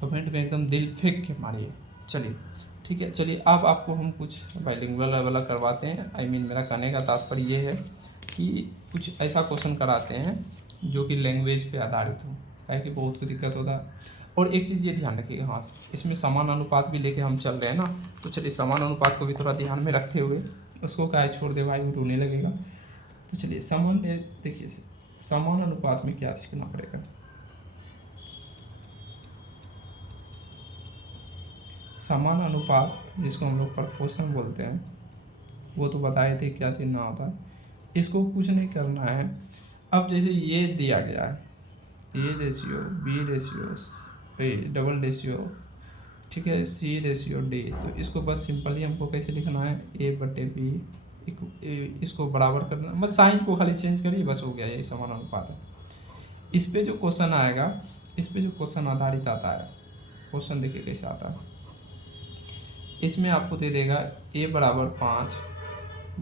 कमेंट में एकदम दिल फेंक के मारिए। चलिए ठीक है, चलिए अब आपको हम कुछ बाइलिंगुअल वाला करवाते हैं। मेरा कहने का तात्पर्य ये है कि कुछ ऐसा क्वेश्चन कराते हैं जो कि लैंग्वेज पे आधारित हो, क्या कि बहुत की दिक्कत होता है। और एक चीज़ ये ध्यान रखिएगा, हाँ इसमें समान अनुपात भी लेके हम चल रहे हैं ना, तो चलिए समान अनुपात को भी थोड़ा ध्यान में रखते हुए, उसको क्या छोड़ दे भाई वो रोने लगेगा। तो चलिए देखिए समान अनुपात में क्या सीखना पड़ेगा। समान अनुपात जिसको हम लोग प्रपोर्शन बोलते हैं, वो तो बताए थे क्या चिन्ह होता है, इसको कुछ नहीं करना है। अब जैसे ये दिया गया है, A ratio, B ratio, double ratio, ठीक है, सी रेशियो डी, तो इसको बस सिंपली हमको कैसे लिखना है, A/B, इसको बराबर करना, बस साइन को खाली चेंज करिए, बस हो गया, ये समान अनुपात है। इस पे जो क्वेश्चन आएगा, इस पे जो क्वेश्चन आधारित आता है, क्वेश्चन देखिए कैसे आता है। इसमें आपको दे देगा A = 5,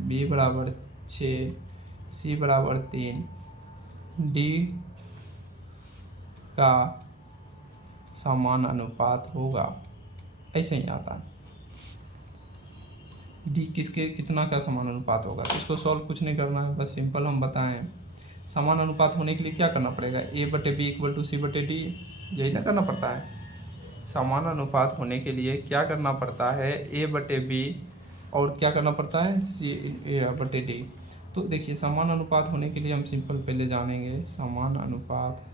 B = 6, C = 3, D का समान अनुपात होगा, ऐसे ही आता है। डी किसके कितना का समान अनुपात होगा, इसको सॉल्व कुछ नहीं करना है, बस सिंपल हम बताएं। समान अनुपात होने के लिए क्या करना पड़ेगा, A/B = C/D, यही ना करना पड़ता है। समान अनुपात होने के लिए क्या करना पड़ता है, A/B, और क्या करना पड़ता है, C/D। तो देखिए समान अनुपात होने के लिए हम सिंपल पहले जानेंगे, समान अनुपात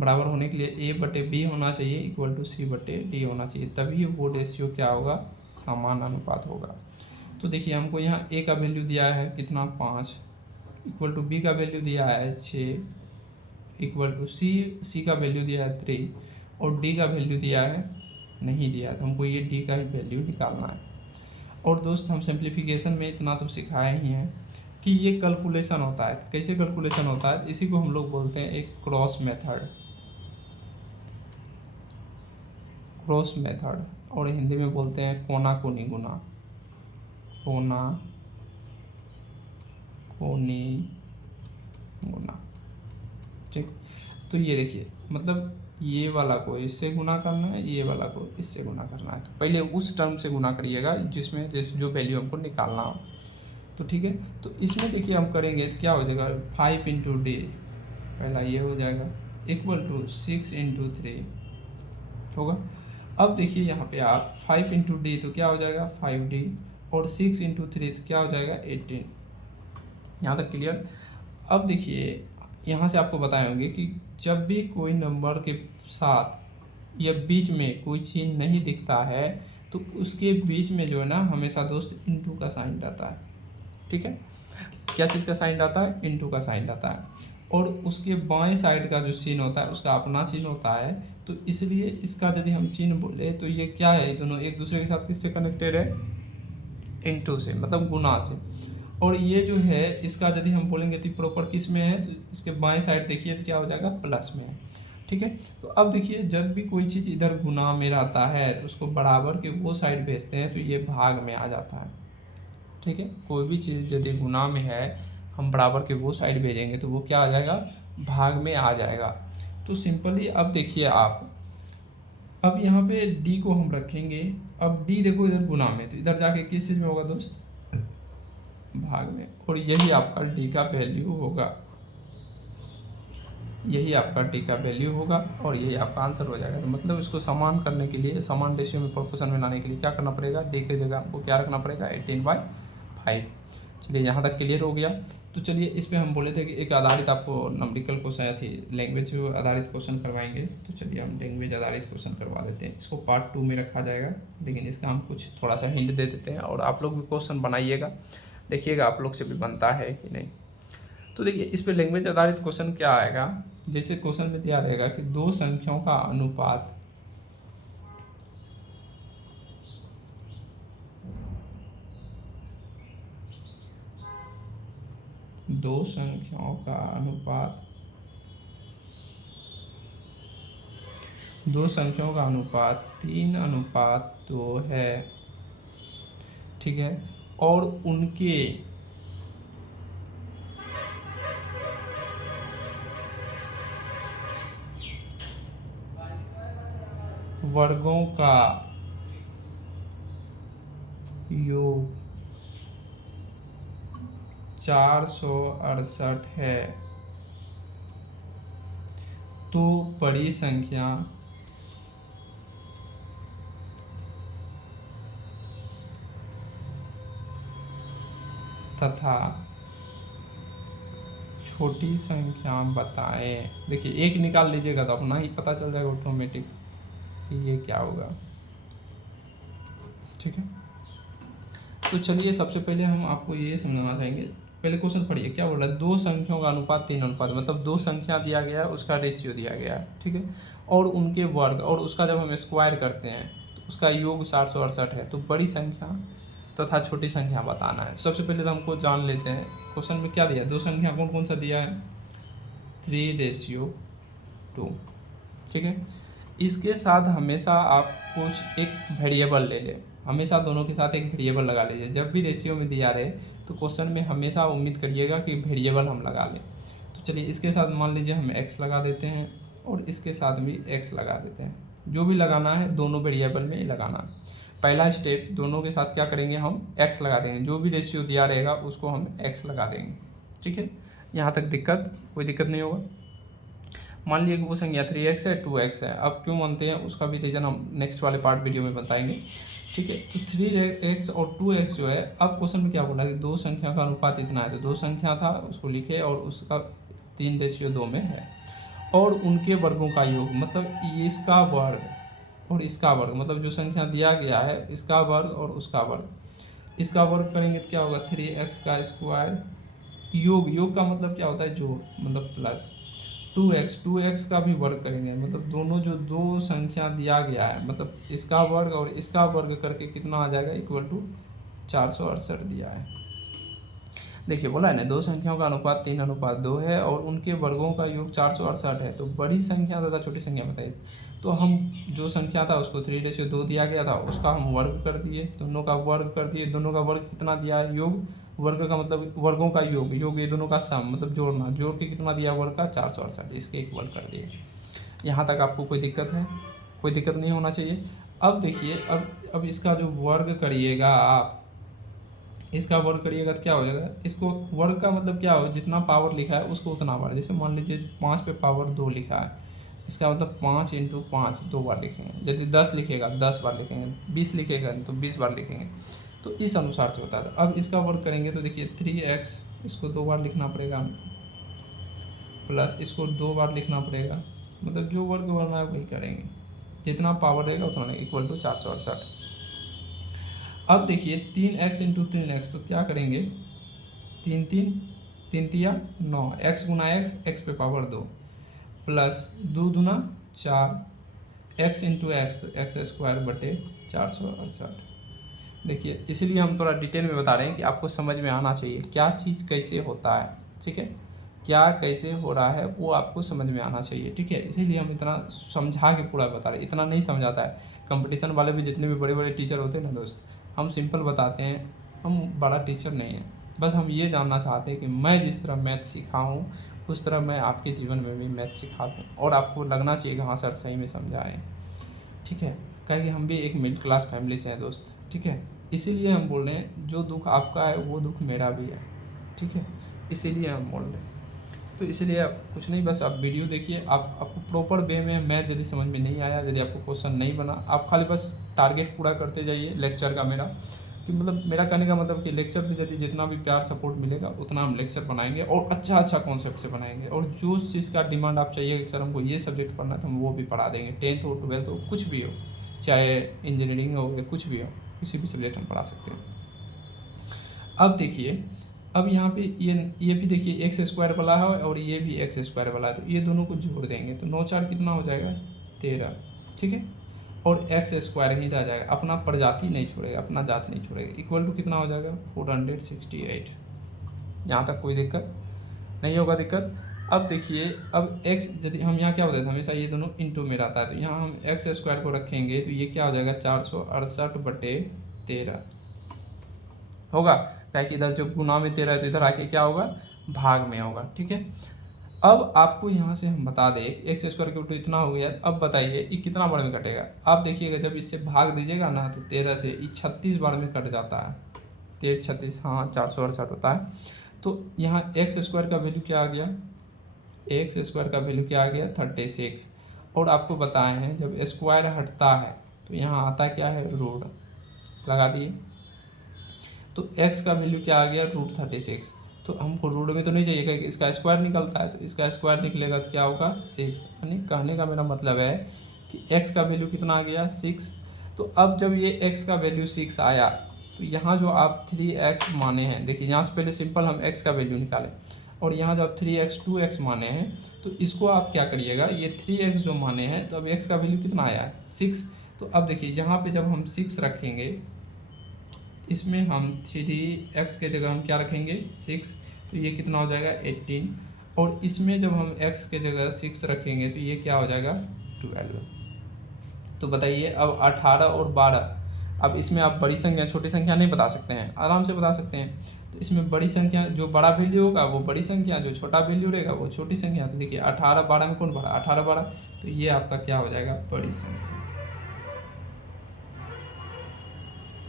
बराबर होने के लिए A/B होना चाहिए = C/D होना चाहिए, तभी वो रेशियो क्या होगा, समान अनुपात होगा। तो देखिए हमको यहाँ A का वैल्यू दिया है कितना, 5, = B का वैल्यू दिया है 6, = C का वैल्यू दिया है 3, और D का वैल्यू दिया है नहीं दिया है, तो हमको ये D का ही वैल्यू निकालना है। और दोस्त हम सिंप्लीफिकेशन में इतना तो सिखाए ही हैं कि ये कैलकुलेशन होता है। कैसे कैलकुलेशन होता है, इसी को हम लोग बोलते हैं एक क्रॉस मेथड। क्रॉस मेथड, और हिंदी में बोलते हैं कोना कोनी गुना। कोना कोनी गुना, ठीक। तो ये देखिए, मतलब ये वाला को इससे गुना करना है, ये वाला को इससे गुना करना है। तो पहले उस टर्म से गुना करिएगा जिसमें जो वैल्यू हमको निकालना हो। तो ठीक है, तो इसमें देखिए हम करेंगे तो क्या हो जाएगा, 5 इंटू डी, पहला ये हो जाएगा इक्वल टू 6 इंटू 3 होगा। अब देखिए यहाँ पे आप 5 इंटू डी तो क्या हो जाएगा 5D, और 6 इंटू 3 तो क्या हो जाएगा 18। यहाँ तक क्लियर। अब देखिए यहाँ से आपको बताए होंगे कि जब भी कोई नंबर के साथ या बीच में कोई चिन्ह नहीं दिखता है तो उसके बीच में जो है ना हमेशा दोस्त इंटू का साइन रहता है, ठीक है। क्या चीज़ का साइन रहता है, इंटू का साइन रहता है। और उसके बाएं साइड का जो चिन्ह होता है उसका अपना चिन्ह होता है। तो इसलिए इसका यदि हम चिन्ह बोले तो ये क्या है, दोनों एक दूसरे के साथ किससे कनेक्टेड है, इंटू से, मतलब गुना से। और ये जो है इसका यदि हम बोलेंगे तो प्रॉपर किस में है, तो इसके बाएं साइड देखिए तो क्या हो जाएगा प्लस में है, ठीक है। तो अब देखिए जब भी कोई चीज़ इधर गुना में रहता है तो उसको बराबर के वो साइड भेजते हैं तो ये भाग में आ जाता है, ठीक है। कोई भी चीज़ यदि गुना में है हम बराबर के वो साइड भेजेंगे तो वो क्या आ जाएगा, भाग में आ जाएगा। तो सिंपली अब देखिए आप, अब यहाँ पे डी को हम रखेंगे। अब डी देखो इधर गुना में, तो इधर जाके किस चीज़ में होगा दोस्त, भाग में। और यही आपका डी का वैल्यू होगा, यही आपका डी का वैल्यू होगा और यही आपका आंसर हो जाएगा। तो मतलब इसको समान करने के लिए, समान रेशियो में प्रोपोर्शन में लाने के लिए क्या करना पड़ेगा, डी की जगह आपको क्या रखना पड़ेगा 18/5। चलिए यहाँ तक क्लियर हो गया। तो चलिए इस पर हम बोले थे कि एक आधारित आपको नंबरिकल क्वेश्चन थी, लैंग्वेज आधारित क्वेश्चन करवाएंगे। तो चलिए हम लैंग्वेज आधारित क्वेश्चन करवा देते हैं। इसको पार्ट 2 में रखा जाएगा, लेकिन इसका हम कुछ थोड़ा सा हिंट दे देते हैं और आप लोग भी क्वेश्चन बनाइएगा, देखिएगा आप लोग से भी बनता है कि नहीं। तो देखिए इस पर लैंग्वेज आधारित क्वेश्चन क्या आएगा, जैसे क्वेश्चन में दिया रहेगा कि दो संख्याओं का अनुपात दो संख्याओं का अनुपात 3:2 है, ठीक है। और उनके वर्गों का योग 468 है, तो बड़ी संख्या तथा छोटी संख्या बताएं। देखिए एक निकाल लीजिएगा तो अपना ही पता चल जाएगा ऑटोमेटिक कि ये क्या होगा, ठीक है। तो चलिए सबसे पहले हम आपको ये समझना चाहेंगे, पहले क्वेश्चन पढ़िए क्या बोल रहा है, दो संख्याओं का अनुपात 3:1, मतलब दो संख्या दिया गया है उसका रेशियो दिया गया है, ठीक है। और उनके वर्ग, और उसका जब हम स्क्वायर करते हैं तो उसका योग 468 है, तो बड़ी संख्या तथा छोटी संख्या बताना है। सबसे पहले तो हमको जान लेते हैं क्वेश्चन में क्या दिया है, दो संख्या कौन कौन सा दिया है, 3:2, ठीक है। इसके साथ हमेशा आप कुछ एक वेरिएबल ले लें, हमेशा दोनों के साथ एक वेरिएबल लगा लीजिए। जब भी रेशियो में दिया रहे तो क्वेश्चन में हमेशा उम्मीद करिएगा कि वेरिएबल हम लगा लें। तो चलिए इसके साथ मान लीजिए हम x लगा देते हैं और इसके साथ भी x लगा देते हैं। जो भी लगाना है दोनों वेरिएबल में ही लगाना है। पहला स्टेप, दोनों के साथ क्या करेंगे, हम x लगा देंगे, जो भी रेशियो दिया रहेगा उसको हम x लगा देंगे, ठीक है। यहाँ तक कोई दिक्कत नहीं होगा। मान लीजिए कि वो संख्या 3x है, 2x है। अब क्यों मानते हैं उसका भी रीज़न हम नेक्स्ट वाले पार्ट वीडियो में बताएंगे, ठीक है। तो 3x और 2x जो है, अब क्वेश्चन में क्या बोला कि दो संख्या का अनुपात इतना है, तो दो संख्या था उसको लिखे और उसका 3:2 में है, और उनके वर्गों का योग, मतलब इसका वर्ग और इसका वर्ग, मतलब जो संख्या दिया गया है इसका वर्ग और उसका वर्ग, इसका वर्ग करेंगे तो क्या होगा 3x का स्क्वायर, योग का मतलब क्या होता है जोड़, मतलब प्लस 2x का भी वर्ग करेंगे, मतलब दोनों जो दो संख्या दिया गया है मतलब इसका वर्ग और इसका वर्ग करके कितना आ जाएगा, इक्वल टू 468 दिया है। देखिए बोला है ना, दो संख्याओं का अनुपात 3:2 है और उनके वर्गों का योग 468 है। तो बड़ी संख्या तथा छोटी संख्या बताइए। तो हम जो संख्या था उसको 3:2 दिया गया था, उसका हम वर्ग कर दिए, दोनों का वर्ग कर दिए। दोनों का वर्ग कितना दिया है? योग। वर्ग का मतलब वर्गों का योग, योग ये दोनों का सम मतलब जोड़ना, जोड़ के कितना दिया वर्ग का? 468, इसके एक वर्ग कर दिए। यहाँ तक आपको कोई दिक्कत है? कोई दिक्कत नहीं होना चाहिए। अब देखिए, अब इसका जो वर्ग करिएगा आप, इसका वर्ग करिएगा तो क्या हो जाएगा? इसको वर्ग का मतलब क्या हो? जितना पावर लिखा है उसको उतना बार। जैसे मान लीजिए 5 पे पावर 2 लिखा है, इसका मतलब 5 × 5 2 बार लिखेंगे। यदि 10 लिखेगा 10 बार लिखेंगे, 20 लिखेगा तो 20 बार लिखेंगे। तो इस अनुसार से होता है। अब इसका वर्ग करेंगे तो देखिए 3x, इसको 2 बार लिखना पड़ेगा हमको, प्लस इसको 2 बार लिखना पड़ेगा। मतलब जो वर्ग करना है वही करेंगे, जितना पावर रहेगा उतना इक्वल टू 468। अब देखिए 3x × 3x, तो क्या करेंगे? 3 3 3 तिया 9, x गुना x पे पावर 2, प्लस 2 दूना 4, x × x तो x² बटे 468। देखिए इसीलिए हम थोड़ा डिटेल में बता रहे हैं कि आपको समझ में आना चाहिए क्या चीज़ कैसे होता है, ठीक है? क्या कैसे हो रहा है वो आपको समझ में आना चाहिए, ठीक है? इसीलिए हम इतना समझा के पूरा बता रहे हैं। इतना नहीं समझाता है कंपटीशन वाले भी, जितने भी बड़े बड़े टीचर होते हैं ना दोस्त, हम सिंपल बताते हैं। हम बड़ा टीचर नहीं है, बस हम ये जानना चाहते हैं कि मैं जिस तरह मैथ सिखाऊँ उस तरह मैं आपके जीवन में भी मैथ सिखा दूँ, और आपको लगना चाहिए कि हाँ सर सही में समझाएँ, ठीक है? क्योंकि हम भी एक मिडिल क्लास फैमिली से हैं दोस्त, ठीक है? इसीलिए हम बोल रहे हैं जो दुख आपका है वो दुख मेरा भी है, ठीक है? इसीलिए हम बोल रहे हैं। तो इसलिए आप कुछ नहीं, बस आप वीडियो देखिए। आपको प्रॉपर वे में मैथ यदि समझ में नहीं आया, यदि आपको क्वेश्चन नहीं बना, आप खाली बस टारगेट पूरा करते जाइए लेक्चर का मेरा। कि मतलब मेरा कहने का मतलब कि लेक्चर पे यदि जितना भी प्यार सपोर्ट मिलेगा उतना हम लेक्चर बनाएंगे, और अच्छा कॉन्सेप्ट से बनाएंगे। और जो चीज़ का डिमांड आप चाहिए कि सर हमको ये सब्जेक्ट पढ़ना है, तो हम वो भी पढ़ा देंगे। 10th हो 12th हो कुछ भी हो, चाहे इंजीनियरिंग हो या कुछ भी हो, किसी भी सब्जेक्ट हम पढ़ा सकते हैं। अब देखिए, अब यहाँ पे ये भी देखिए x² वाला है और ये भी x² वाला है, तो ये दोनों को जोड़ देंगे तो 9 4 कितना हो जाएगा? 13, ठीक है? और x² ही रह जाएगा, अपना प्रजाति नहीं छोड़ेगा, अपना जात नहीं छोड़ेगा। इक्वल टू कितना हो जाएगा? 468। यहाँ तक कोई दिक्कत नहीं होगा? दिक्कत। अब देखिए, अब x यदि हम यहाँ क्या बताते हैं, हमेशा ये दोनों इंटू में रहता है, तो यहाँ हम x² को रखेंगे तो ये क्या हो जाएगा? 468/13 होगा। क्या कि इधर जो गुना में 13 है तो इधर आके क्या होगा? भाग में होगा, ठीक है? अब आपको यहाँ से हम बता दें x² के उल्टू इतना हो गया। अब बताइए ये कितना बार में कटेगा? आप देखिएगा जब इससे भाग दीजिएगा ना तो 13 से ये 36 बार में कट जाता है। 13 36, हाँ 468 होता है। तो यहाँ x² का वैल्यू क्या आ गया? x² का वैल्यू क्या आ गया? 36। और आपको बताए हैं जब स्क्वायर हटता है तो यहाँ आता क्या है? रूट। लगा दिए तो x का वैल्यू क्या आ गया? √36। तो हमको रूट में तो नहीं चाहिए क्योंकि इसका स्क्वायर निकलता है, तो इसका स्क्वायर निकलेगा तो क्या होगा? 6। यानी कहने का मेरा मतलब है कि x का वैल्यू कितना आ गया? 6। तो अब जब ये x का वैल्यू 6 आया तो यहाँ जो आप 3x माने हैं, देखिए यहाँ से पहले सिंपल हम x का वैल्यू निकालें, और यहाँ जब 3x 2x माने हैं तो इसको आप क्या करिएगा? ये 3x जो माने हैं तो अब x का वैल्यू कितना आया है? 6। तो अब देखिए यहाँ पे जब हम 6 रखेंगे, इसमें हम 3x के जगह हम क्या रखेंगे? 6, तो ये कितना हो जाएगा? 18। और इसमें जब हम x के जगह 6 रखेंगे तो ये क्या हो जाएगा? 12। तो बताइए अब 18 और 12, अब इसमें आप बड़ी संख्या छोटी संख्या नहीं बता सकते हैं, आराम से बता सकते हैं। तो इसमें बड़ी संख्या जो बड़ा वैल्यू होगा वो बड़ी संख्या, जो छोटा वैल्यू रहेगा वो छोटी संख्या। तो देखिए 18 12 में कौन बड़ा? 18 12, तो ये आपका क्या हो जाएगा? बड़ी संख्या,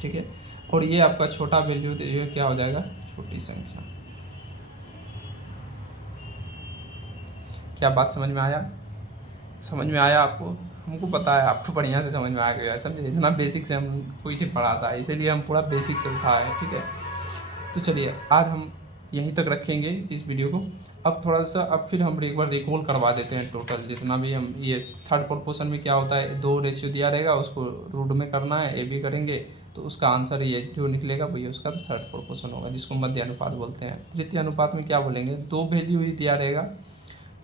ठीक है? और ये आपका छोटा वैल्यू तो ये क्या हो जाएगा? छोटी संख्या। क्या बात समझ में आया? समझ में आया आपको? हमको पता है आपको बढ़िया से समझ में आ गया है, समझे? इतना बेसिक से हम कोई नहीं पढ़ाता है, इसीलिए हम पूरा बेसिक से उठाए हैं, ठीक है? तो चलिए आज हम यहीं तक रखेंगे इस वीडियो को। अब थोड़ा सा अब फिर हम एक बार रिकॉल करवा देते हैं टोटल जितना भी हम ये थर्ड प्रोपोर्शन में क्या होता है? 2 रेशियो दिया रहेगा, उसको रूट में करना है, ए बी करेंगे तो उसका आंसर ये जो निकलेगा वही उसका तो थर्ड प्रोपोर्शन होगा, जिसको मध्य अनुपात बोलते हैं। तृतीय अनुपात में क्या बोलेंगे? 2 वैल्यू ही दिया रहेगा,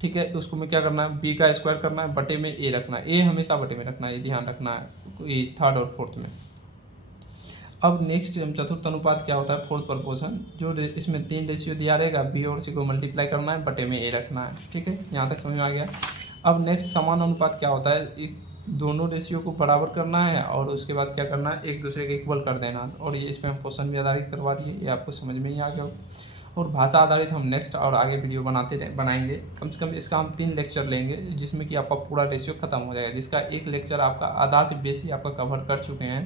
ठीक है? उसको में क्या करना है? बी का स्क्वायर करना है, बटे में ए रखना है। ए हमेशा बटे में रखना है, ये ध्यान रखना है ये थर्ड और फोर्थ में। अब नेक्स्ट चतुर्थ अनुपात क्या होता है, फोर्थ प्रपोर्शन, जो इसमें 3 रेशियो दिया रहेगा, बी और सी को मल्टीप्लाई करना है, बटे में ए रखना है। ठीक है, यहाँ तक समझ में आ गया। अब नेक्स्ट समान अनुपात क्या होता है, दोनों रेशियो को बराबर करना है और उसके बाद क्या करना है, एक दूसरे के इक्वल कर देना। और ये इसमें हम क्वेश्चन भी आधारित करवा दिए, ये आपको समझ में ही आ गया। और भाषा आधारित हम नेक्स्ट और आगे वीडियो बनाएंगे। कम से कम इसका हम 3 लेक्चर लेंगे, जिसमें कि आपका पूरा रेशियो खत्म हो जाएगा, जिसका एक लेक्चर आपका आधा से बेसी आपका कवर कर चुके हैं।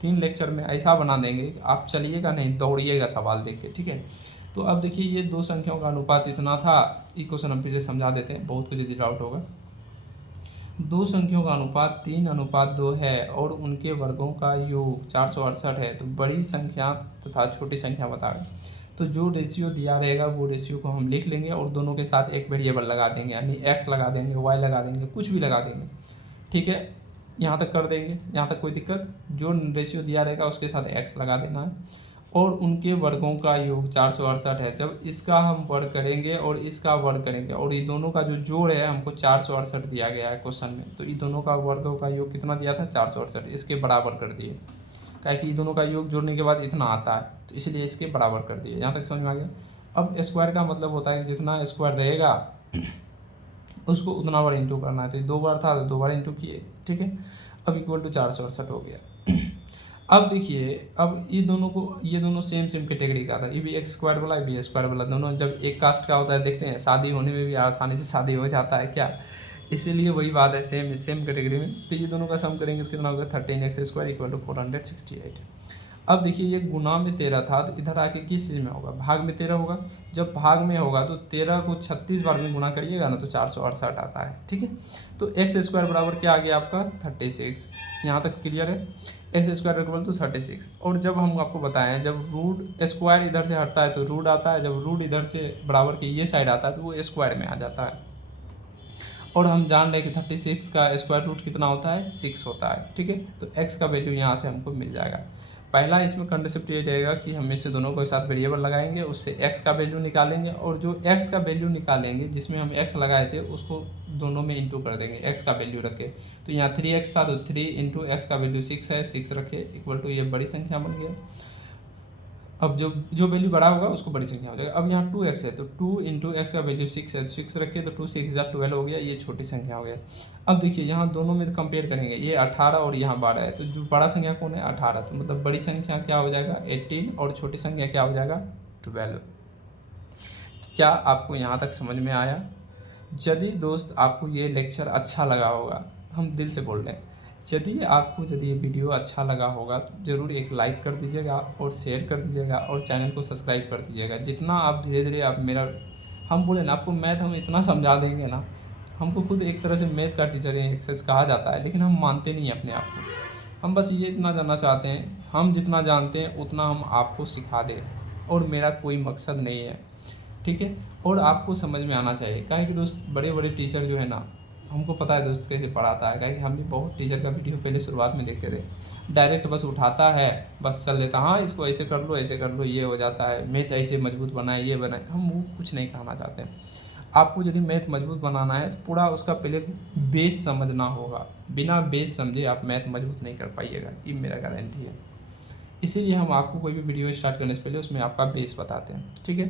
3 लेक्चर में ऐसा बना देंगे आप चलिएगा नहीं, दौड़िएगा सवाल देख के। ठीक है, तो अब देखिए ये 2 संख्याओं का अनुपात इतना था। ये क्वेश्चन हम फिर से समझा देते हैं, बहुत कुछ यदि डाउट होगा। 2 संख्याओं का अनुपात 3:2 है और उनके वर्गों का योग 468 है, तो बड़ी संख्या तथा छोटी संख्या बताएं। तो जो रेशियो दिया रहेगा वो रेशियो को हम लिख लेंगे और दोनों के साथ एक वेरिएबल लगा देंगे, यानी x लगा देंगे, y लगा देंगे, कुछ भी लगा देंगे। ठीक है, यहाँ तक कर देंगे, यहाँ तक कोई दिक्कत। जो रेशियो दिया रहेगा उसके साथ x लगा देना है और उनके वर्गों का योग 468 है। जब इसका हम वर्ग करेंगे और इसका वर्ग करेंगे और ये दोनों का जो जोड़ है हमको 468 दिया गया है क्वेश्चन में, तो ये दोनों का वर्गों का योग कितना दिया था, 468, इसके बराबर कर दिए। क्या कि दोनों का योग जोड़ने के बाद इतना आता है, तो इसलिए इसके बराबर कर दिए। यहाँ तक समझ में आ गया। अब स्क्वायर का मतलब होता है कि जितना स्क्वायर रहेगा उसको उतना बार इंटू करना है, तो 2 बार था तो 2 बार इंटू किए। ठीक है, अब इक्वल टू 468 हो गया। अब देखिए, अब ये दोनों सेम कैटेगरी का था, ये भी एक्स स्क्वायर वाला, ये भी स्क्वायर वाला, दोनों जब एक कास्ट का होता है, देखते हैं शादी होने में भी आसानी से शादी हो जाता है क्या, इसीलिए वही बात है, सेम कैटेगरी में। तो ये दोनों का सम करेंगे तो कितना होगा, 13x² इक्वल टू 468। अब देखिए ये गुना में 13 था, तो इधर आके किस चीज़ में होगा, भाग में 13 होगा। जब भाग में होगा तो 13 को 36 बार में गुना करिएगा ना, तो 468 आता है। ठीक है, तो x² बराबर क्या आ गया आपका, 36। यहाँ तक क्लियर है, x² इक्वल टू 36। और जब हम आपको बताएं, जब रूट स्क्वायर इधर से हटता है तो रूट आता है, जब रूट इधर से बराबर के ये साइड आता है तो वो स्क्वायर में आ जाता है। और हम जान रहे हैं कि 36 का स्क्वायर रूट कितना होता है, 6 होता है। ठीक है, तो x का वैल्यू यहाँ से हमको मिल जाएगा। पहला इसमें कंसेप्ट ये रहेगा कि हम इससे दोनों को साथ वेरिएबल लगाएंगे, उससे x का वैल्यू निकालेंगे और जो x का वैल्यू निकालेंगे जिसमें हम x लगाए थे उसको दोनों में इंटू कर देंगे, x का वैल्यू रखे। तो यहाँ 3x था तो 3 इंटू x का वैल्यू 6 है, 6 रखे इक्वल टू ये बड़ी संख्या बन गया। अब जो वैल्यू बड़ा होगा उसको बड़ी संख्या हो जाएगा। अब यहाँ 2x है तो 2 इंटू एक्स का वैल्यू 6 है, 6 रखे तो 2 6 12 हो गया, ये छोटी संख्या हो गया। अब देखिए यहाँ दोनों में कंपेयर करेंगे, ये 18 और यहाँ 12 है, तो जो बड़ा संख्या कौन है, 18, तो मतलब बड़ी संख्या क्या हो जाएगा 18 और छोटी संख्या क्या हो जाएगा 12। क्या आपको यहाँ तक समझ में आया? यदि दोस्त आपको ये लेक्चर अच्छा लगा होगा, हम दिल से बोल रहे हैं, यदि ये वीडियो अच्छा लगा होगा तो ज़रूर एक लाइक कर दीजिएगा और शेयर कर दीजिएगा और चैनल को सब्सक्राइब कर दीजिएगा। जितना आप धीरे धीरे आप हम बोले ना, आपको मैथ हम इतना समझा देंगे ना, हमको खुद एक तरह से मैथ का टीचर एक्सेस कहा जाता है, लेकिन हम मानते नहीं अपने आप को। हम बस ये इतना जानना चाहते हैं, हम जितना जानते हैं उतना हम आपको सिखा दें, और मेरा कोई मकसद नहीं है। ठीक है, और आपको समझ में आना चाहिए। काहे कि दोस्त बड़े बड़े टीचर जो है ना, हमको पता है दोस्त कैसे पढ़ाता है, कि हम भी बहुत टीचर का वीडियो पहले शुरुआत में देखते थे, डायरेक्ट बस उठाता है, बस चल देता, हाँ इसको ऐसे कर लो, ये हो जाता है, मैथ ऐसे मजबूत बनाए, ये बनाए। हम वो कुछ नहीं कहना चाहते हैं। आपको यदि मैथ मजबूत बनाना है तो पूरा उसका पहले बेस समझना होगा। बिना बेस समझे आप मैथ मजबूत नहीं कर पाइएगा, ये मेरा गारंटी है। इसीलिए हम आपको कोई भी वीडियो स्टार्ट करने से पहले उसमें आपका बेस बताते हैं। ठीक है,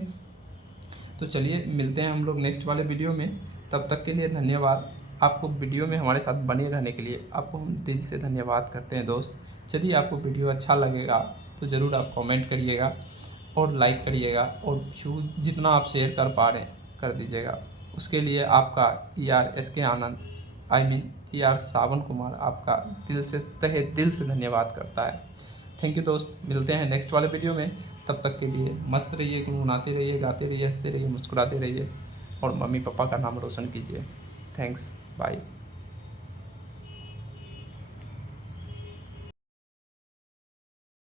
तो चलिए मिलते हैं हम लोग नेक्स्ट वाले वीडियो में। तब तक के लिए धन्यवाद। आपको वीडियो में हमारे साथ बने रहने के लिए आपको हम दिल से धन्यवाद करते हैं दोस्त। यदि आपको वीडियो अच्छा लगेगा तो ज़रूर आप कमेंट करिएगा और लाइक करिएगा, और व्यू जितना आप शेयर कर पा रहे हैं कर दीजिएगा। उसके लिए आपका ER आनंद ER सावन कुमार आपका तहे दिल से धन्यवाद करता है। थैंक यू दोस्त, मिलते हैं नेक्स्ट वाले वीडियो में। तब तक के लिए मस्त रहिए, गुनगुनाते रहिए, गाते रहिए, हंसते रहिए, मुस्कुराते रहिए, और मम्मी पापा का नाम रोशन कीजिए। Thanks, bye.